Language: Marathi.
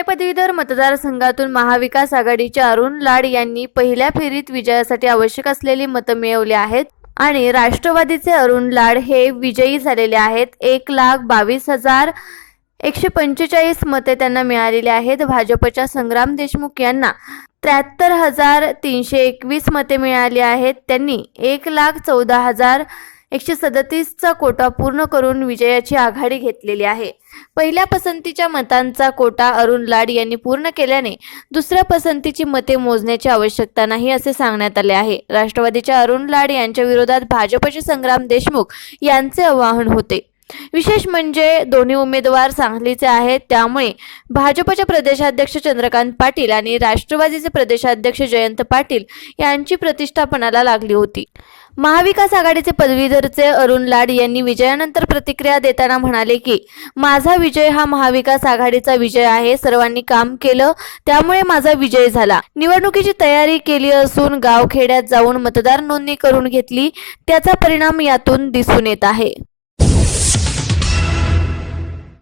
ठाणे पदवीधर मतदारसंघातून महाविकास आघाडीच्या अरुण लाड यांनी पहिल्या फेरीत विजयासाठी आवश्यक असलेली मतं मिळवली आहेत आणि राष्ट्रवादीचे अरुण लाड हे विजयी झालेले आहेत. एक लाख बावीस हजार एकशे पंचेचाळीस मते त्यांना मिळालेली आहेत. भाजपच्या संग्राम देशमुख यांना त्र्याहत्तर हजार तीनशे एकवीस मते मिळाली आहेत. त्यांनी एक लाख चौदा हजार एकशे सदतीसचा कोटा पूर्ण करून विजयाची आघाडी घेतलेली आहे. पहिल्या पसंतीच्या मतांचा कोटा अरुण लाड यांनी पूर्ण केल्याने दुसऱ्या पसंतीची मते मोजण्याची आवश्यकता नाही असे सांगण्यात आले आहे. राष्ट्रवादीच्या अरुण लाड यांच्या विरोधात भाजपचे संग्राम देशमुख यांचे आवाहन होते. विशेष म्हणजे दोन्ही उमेदवार सांगलीचे आहेत. त्यामुळे भाजपचे प्रदेशाध्यक्ष चंद्रकांत पाटील आणि राष्ट्रवादीचे प्रदेशाध्यक्ष जयंत पाटील यांची प्रतिष्ठापनाला लागली होती. महाविकास आघाडीचे पदवीधरचे अरुण लाड यांनी विजयानंतर प्रतिक्रिया देताना म्हणाले की माझा विजय हा महाविकास आघाडीचा विजय आहे. सर्वांनी काम केलं. त्यामुळे माझा विजय झाला. निवडणुकीची तयारी केली असून गावखेड्यात जाऊन मतदार नोंदणी करून घेतली. त्याचा परिणाम यातून दिसून येत आहे.